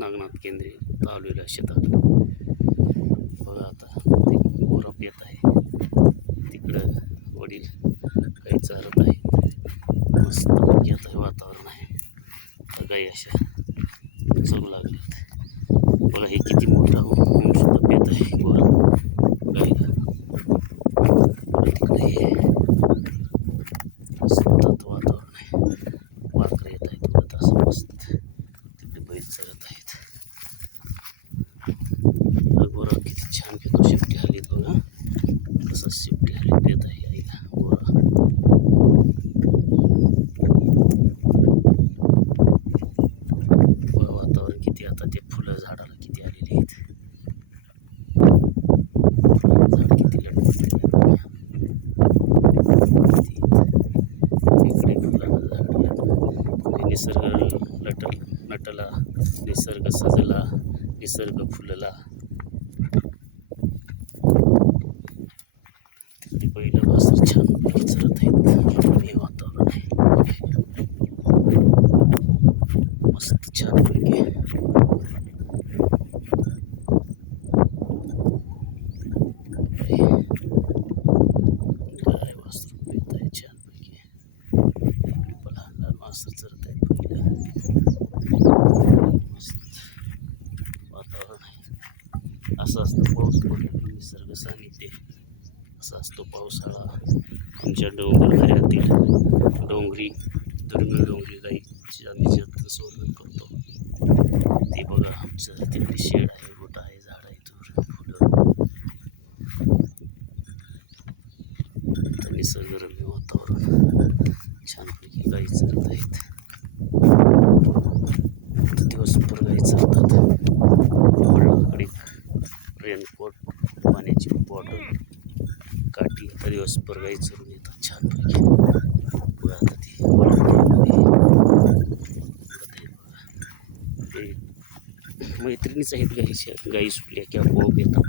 नागनाथ केंद्रे लावलेल्या शेतात बघा आता ते गोरप येत आहे. तिकडं वडील काही चारत आहेत. मस्त येत आहे वातावरण आहे. तर गाई अशा चरू लागल्यात. बघा हे किती मोठा होऊन सुद्धा पेत आहे गोरप गाईला. तिकडे मस्त वातावरण आहे. वाकडे येत आहेत उडत असं मस्त. तिकडे बैल चरत आहेत. गोरा किती छान पितो. शेपटी हल्लीत बघा कसं शेपटी हल्लीत पेत आहे आईला गोरा. वातावरण किती आता ते फुलं झाडाला किती आलेली आहेत. झाड किती लटकलेलं इकडे फुलांना झाड निसर्ग नटला निसर्ग सजला निसर्ग फुलला. तिकडे पहिलं वासर छान चरत आहेत. हे वातावरण आहे मस्त छान पैकी. गाय वासरू पेत आहे छान पैकी. लहान लहान वासर चरत आहेत पहिलं. मस्त वातावरण आहे. असं असतं पाऊस पडलं निसर्ग सानिध्य. असा असतो पावसाळा. आमच्या डोंगरदऱ्यातील दुर्मिळ डोंगरी गाईची आम्ही जतन संवर्धन करतो. ते बघा आमचं तिकडे शेड आहे गोठा आहे झाड आहे दूर फुलं. निसर्गरम्य वातावरण छानपैकी गाई चरत आहेत. दिवसभर गाई चरतात. वडिलांकडे रेनकोट पाण्याची बॉटल काठी आता दिवसभर गाई चरून येतात छानपैकी. बघा आता ती वडिलांमध्ये मैत्रिणीच आहेत गाईच्या. गाई सुटल्या की आपोआप येतात.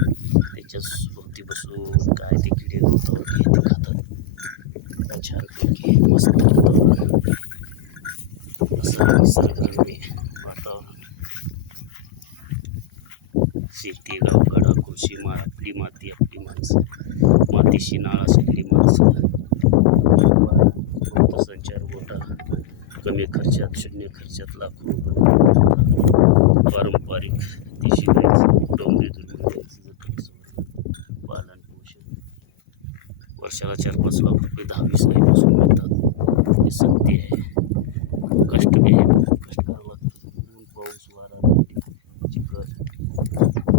त्याच्याच भोवती बसून काय ते किडे गवतावर हे ते खातात. छानपैकी मस्त वातावरण. असं निसर्गरम्य वातावरण. शेती गावगाडा कृषी आपली माती आपली माणसं. मातीशी नाळ असलेली माणसं. संचार गोटा कमी खर्चात शून्य खर्चात लाखो रुपये. पारंपरिक देशी गाईचं डोंगरी पालन पोषण. वर्षाला 4-5 लाख रुपये 10-20 गाईपासून मिळतात. हे सत्य आहे. कष्ट बी आहे. कष्टावर ऊन पाऊस वारा चिखल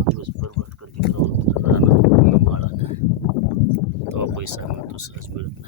दिवसभर भटकंती करावं राहणं माळानं. तेव्हा पैसा मिळतो सहज मिळत